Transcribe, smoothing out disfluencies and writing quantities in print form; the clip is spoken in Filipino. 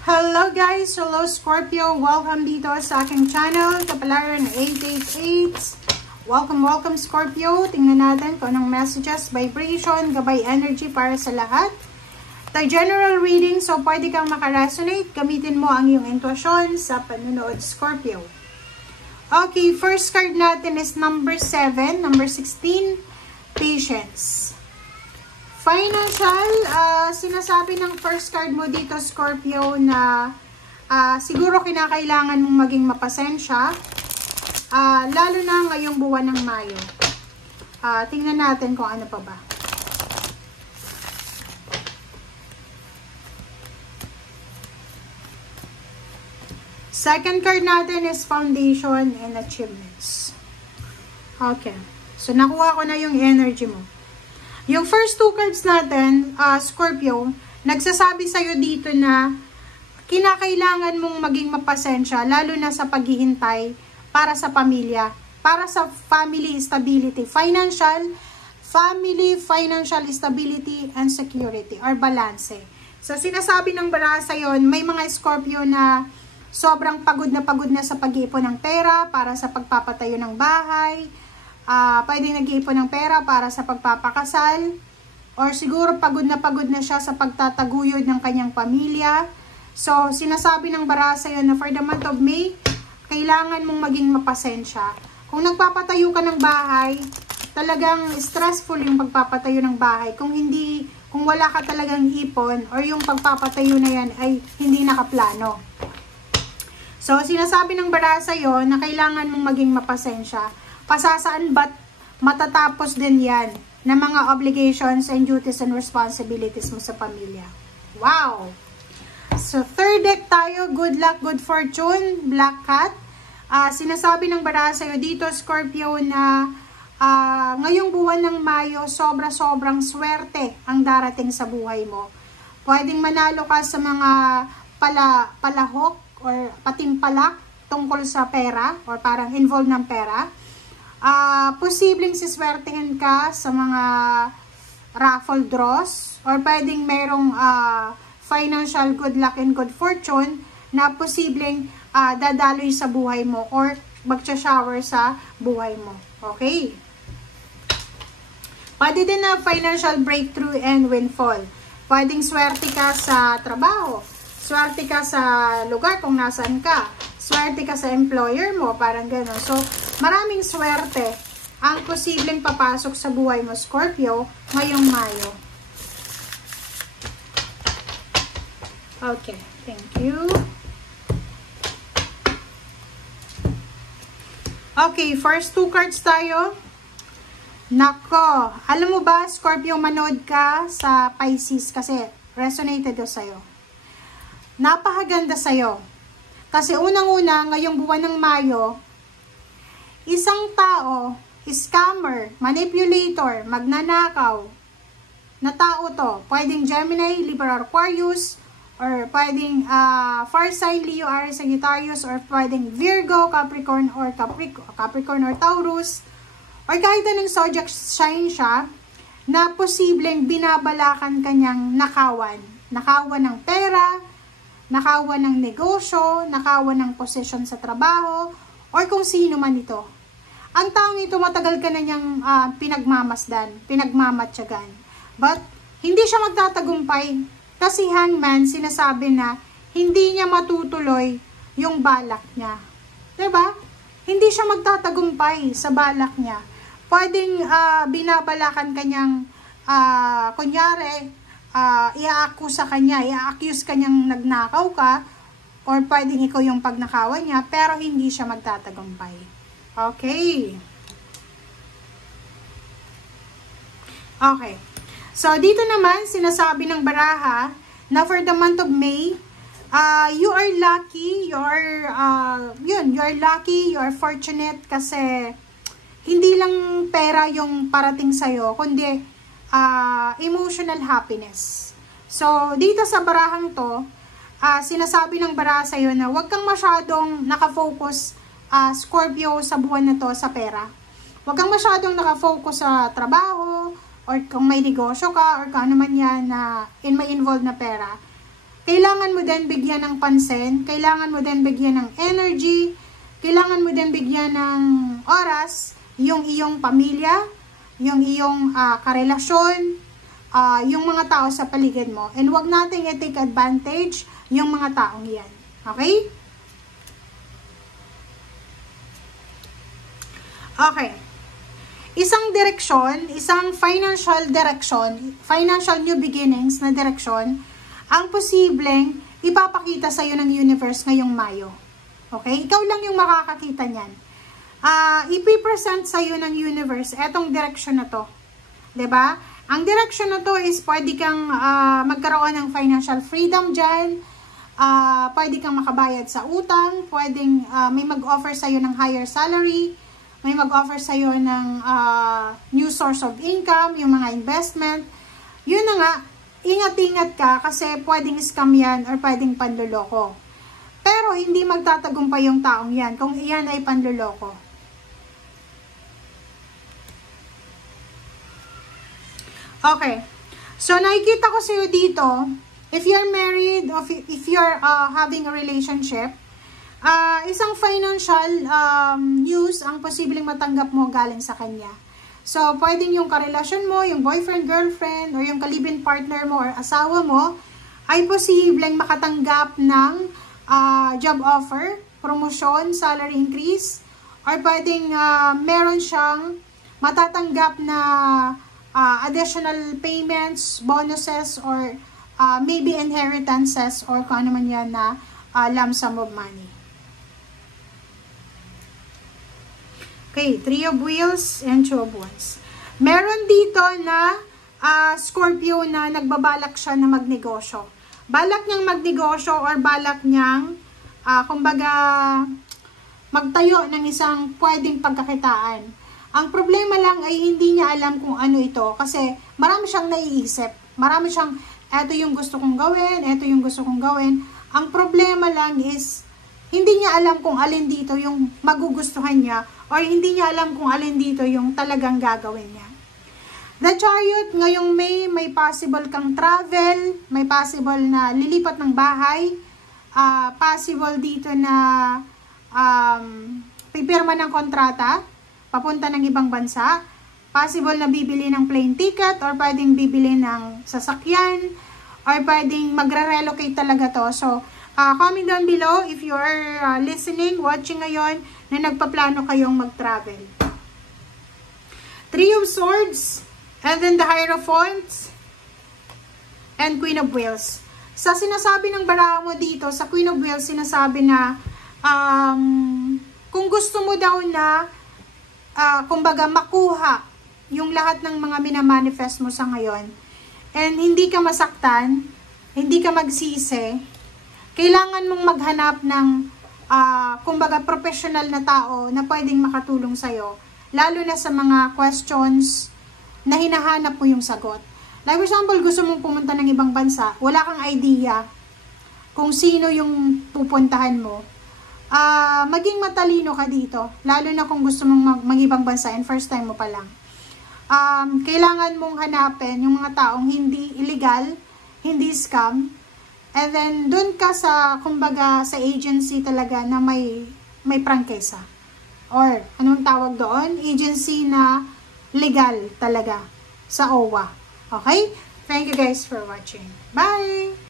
Hello guys! Hello Scorpio! Welcome dito sa aking channel, Kapalaran 888. Welcome Scorpio! Tingnan natin kung anong messages, vibration, gabay energy para sa lahat. The general reading, so pwede kang makaresonate. Gamitin mo ang iyong intuition sa panunood, Scorpio. Okay, first card natin is number 7, number 16, patience. Financial, sinasabi ng first card mo dito, Scorpio, na siguro kinakailangan mong maging mapasensya, lalo na ngayong buwan ng Mayo. Tingnan natin kung ano pa ba. Second card natin is foundation and achievements. Okay, so nakuha ko na yung energy mo. Yung first two cards natin, Scorpio, nagsasabi sa'yo dito na kinakailangan mong maging mapasensya, lalo na sa paghihintay para sa pamilya, para sa family stability, financial stability and security or balance. So, sinasabi ng baraha sa'yo, may mga Scorpio na sobrang pagod na sa pag-iipon ng pera para sa pagpapatayo ng bahay, pwedeng nag-iipon ng pera para sa pagpapakasal, or siguro pagod na siya sa pagtataguyod ng kanyang pamilya. So, sinasabi ng baraha sa'yo na for the month of May, kailangan mong maging mapasensya. Kung nagpapatayo ka ng bahay, talagang stressful yung pagpapatayo ng bahay. Kung wala ka talagang ipon, or yung pagpapatayo na yan ay hindi nakaplano. So, sinasabi ng baraha sa'yo na kailangan mong maging mapasensya. Pasasaan ba't matatapos din yan na mga obligations and duties and responsibilities mo sa pamilya. Wow! So, third deck tayo, good luck, good fortune, black cat. Sinasabi ng baraha sa'yo dito, Scorpio, na ngayong buwan ng Mayo, sobrang swerte ang darating sa buhay mo. Pwedeng manalo ka sa mga palahok or patimpalak tungkol sa pera or parang involved ng pera. Posibleng siswertehin ka sa mga raffle draws or pwedeng merong financial good luck and good fortune na posibleng dadaloy sa buhay mo or magsa-shower sa buhay mo. Okay? Pwede din na financial breakthrough and windfall. Pwedeng swerte ka sa trabaho, swerte ka sa lugar kung nasaan ka, swerte ka sa employer mo, parang gano'n. So, maraming swerte ang posibleng papasok sa buhay mo, Scorpio, ngayong Mayo. Okay, thank you. Okay, first two cards tayo. Nako, alam mo ba, Scorpio, manood ka sa Pisces kasi resonated ko sa'yo. Napakaganda sa'yo. Kasi unang-una, ngayong buwan ng Mayo, isang tao, scammer, manipulator, magnanakaw, na tao to. Pwedeng Gemini, Libra, Aquarius, or pwedeng fire sign, Leo, Aries, Sagittarius, or pwedeng Virgo, Capricorn, or Taurus, or kahit anong zodiac sign siya, na posibleng binabalakan kanyang nakawan. Nakawan ng pera, nakawan ng negosyo, nakawan ng posisyon sa trabaho, or kung sino man ito. Ang taong ito matagal ka na niyang pinagmamasdan, pinagmamatsyagan. But, hindi siya magtatagumpay. Kasi hangman, sinasabi na, hindi niya matutuloy yung balak niya. Diba? Hindi siya magtatagumpay sa balak niya. Pwedeng binabalakan kanyang, kunyari, i-accuse kanyang nagnakaw ka, or pwedeng ikaw yung pagnakawan niya, pero hindi siya magtatagumpay. Okay. Okay. So, dito naman, sinasabi ng baraha, na for the month of May, you are lucky, you are lucky, you are fortunate, kasi, hindi lang pera yung parating sa'yo, kundi, emotional happiness. So, dito sa barahang to, sinasabi ng baraha sa'yo na huwag kang masyadong nakafocus, Scorpio, sa buwan na to sa pera. Huwag kang masyadong nakafocus sa trabaho, or kung may negosyo ka, or kung ano man yan na may involved na pera. kailangan mo din bigyan ng pansin, kailangan mo din bigyan ng energy, kailangan mo din bigyan ng oras yung iyong pamilya, yung iyong karelasyon, yung mga tao sa paligid mo. And wag nating i-take advantage yung mga taong yan. Okay? Okay. Isang direksyon, isang financial direction, financial new beginnings na direksyon, ang posibleng ipapakita sa iyo ng universe ngayong Mayo. Okay? Ikaw lang yung makakakita niyan. Ipipresent sa iyo ng universe etong direksyon na to. 'Di ba? Ang direksyon na to is pwede kang magkaroon ng financial freedom diyan. Pwede kang makabayad sa utang, pwedeng may mag-offer sa iyo ng higher salary, may mag-offer sa iyo ng new source of income, yung mga investment. Yun na nga, ingat-ingat ka kasi pwedeng scam yan or pwedeng panloloko. Pero hindi magtatagumpay yung taong yan kung iyan ay panloloko. Okay. So, nakikita ko sa iyo dito, if you're married, or if you're having a relationship, isang financial news ang posibleng matanggap mo galing sa kanya. So, pwedeng yung karelasyon mo, yung boyfriend, girlfriend, or yung kalibin partner mo or asawa mo, ay posibleng makatanggap ng job offer, promotion, salary increase, or pwedeng meron siyang matatanggap na additional payments, bonuses, or maybe inheritances, or kung ano man yan na lump sum of money. Okay, 3 of Wheels and 2 of Wands. Meron dito na Scorpio na nagbabalak siya na magnegosyo. Balak niyang magnegosyo or balak niyang, kumbaga, magtayo ng isang pwedeng pagkakitaan. Ang problema lang ay hindi niya alam kung ano ito kasi marami siyang naiisip. Marami siyang, eto yung gusto kong gawin, eto yung gusto kong gawin. Ang problema lang is, hindi niya alam kung alin dito yung magugustuhan niya or hindi niya alam kung alin dito yung talagang gagawin niya. The Chariot, ngayong may possible kang travel, may possible na lilipat ng bahay, possible dito na pipirma ng kontrata, papunta ng ibang bansa, possible na bibili ng plane ticket or pwedeng bibili ng sasakyan or pwedeng magre-relocate talaga to. So, comment down below if you are listening, watching ngayon, na nagpaplano kayong mag-travel. 3 of Swords, and then the Hierophant, and Queen of Wheels. Sa sinasabi ng baraha mo dito, sa Queen of Wheels, sinasabi na, kung gusto mo daw na, kumbaga, makuha yung lahat ng mga minamanifest mo sa ngayon, and hindi ka masaktan, hindi ka magsisi, kailangan mong maghanap ng, kumbaga, professional na tao na pwedeng makatulong sa'yo, lalo na sa mga questions na hinahanap mo yung sagot. Like for example, gusto mong pumunta ng ibang bansa, wala kang idea kung sino yung pupuntahan mo, maging matalino ka dito, lalo na kung gusto mong mag-ibang bansa and first time mo pa lang. Kailangan mong hanapin yung mga taong hindi illegal, hindi scam, and then dun ka sa, kumbaga, sa agency talaga na may prangkesa. Or, anong tawag doon? Agency na legal talaga sa OWA. Okay? Thank you guys for watching. Bye!